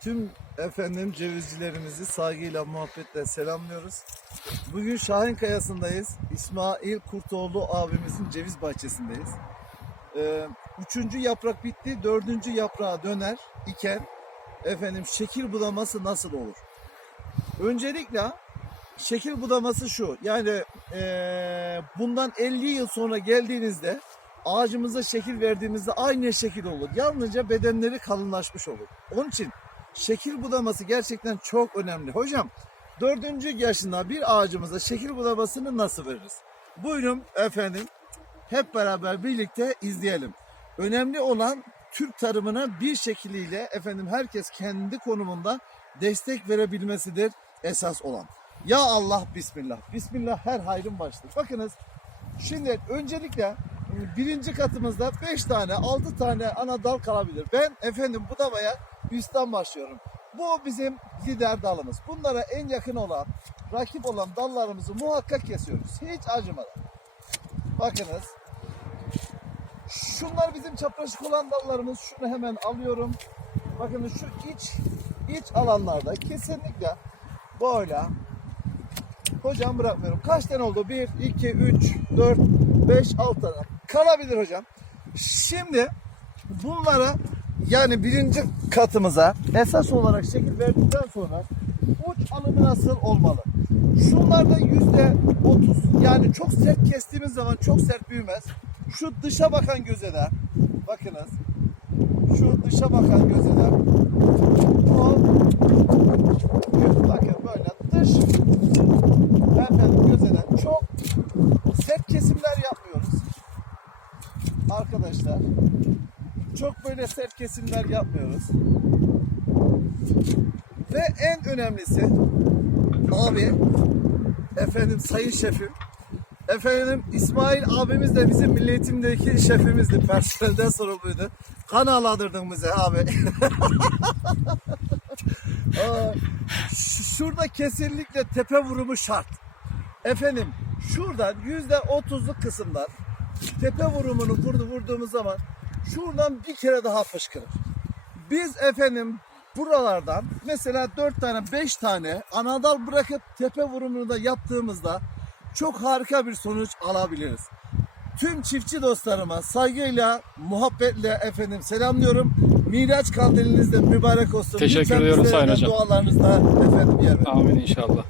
Tüm efendim cevizcilerimizi saygıyla, muhabbetle selamlıyoruz. Bugün Şahin Kayası'ndayız. İsmail Kurtoğlu abimizin ceviz bahçesindeyiz. Ee, üçüncü yaprak bitti, dördüncü yaprağa döner iken efendim şekil budaması nasıl olur? Öncelikle şekil budaması şu. Yani ee, bundan 50 yıl sonra geldiğinizde ağacımıza şekil verdiğimizde aynı şekil olur. Yalnızca bedenleri kalınlaşmış olur. Onun için şekil budaması gerçekten çok önemli. Hocam dördüncü yaşında bir ağacımıza şekil budamasını nasıl veririz? Buyurun efendim hep beraber birlikte izleyelim. Önemli olan Türk tarımına bir şekliyle efendim herkes kendi konumunda destek verebilmesidir esas olan. Ya Allah Bismillah. Bismillah her hayrın başlığı. Bakınız şimdi öncelikle birinci katımızda 5 tane 6 tane ana dal kalabilir. Ben efendim budamaya üstten başlıyorum. Bu bizim lider dalımız. Bunlara en yakın olan, rakip olan dallarımızı muhakkak kesiyoruz. Hiç acımadan. Bakınız. Şunlar bizim çapraşık olan dallarımız. Şunu hemen alıyorum. Bakın şu iç iç alanlarda kesinlikle böyle Hocam bırakmıyorum. Kaç tane oldu? 1, 2, 3, 4, 5, 6 tane. Kalabilir hocam. Şimdi bunlara yani birinci katımıza esas olarak şekil verdikten sonra uç alımı nasıl olmalı? Şunlarda yüzde 30 yani çok sert kestiğimiz zaman çok sert büyümez. Şu dışa bakan gözeler bakınız şu dışa bakan gözeler o bakın böyle dış efendim gözeden çok sert kesimler yapmıyoruz. Arkadaşlar çok böyle sert kesimler yapmıyoruz. Ve en önemlisi abi efendim sayın şefim efendim İsmail abimiz de bizim milli eğitimdeki şefimizdi. Personelden sorumluydu. Kan ağladırdın bize abi. Şurada kesinlikle tepe vurumu şart. Efendim şuradan yüzde otuzluk kısımdan tepe vurumunu vurdu vurduğumuz zaman şuradan bir kere daha fışkırır. Biz efendim buralardan mesela dört tane beş tane anadal bırakıp tepe vurumunu da yaptığımızda çok harika bir sonuç alabiliriz. Tüm çiftçi dostlarıma saygıyla, muhabbetle efendim selamlıyorum. Miraç kandilinizde mübarek olsun. Teşekkür Lütfen ediyorum Sayın Hocam. Dualarınızda efendim yer verin. Amin inşallah.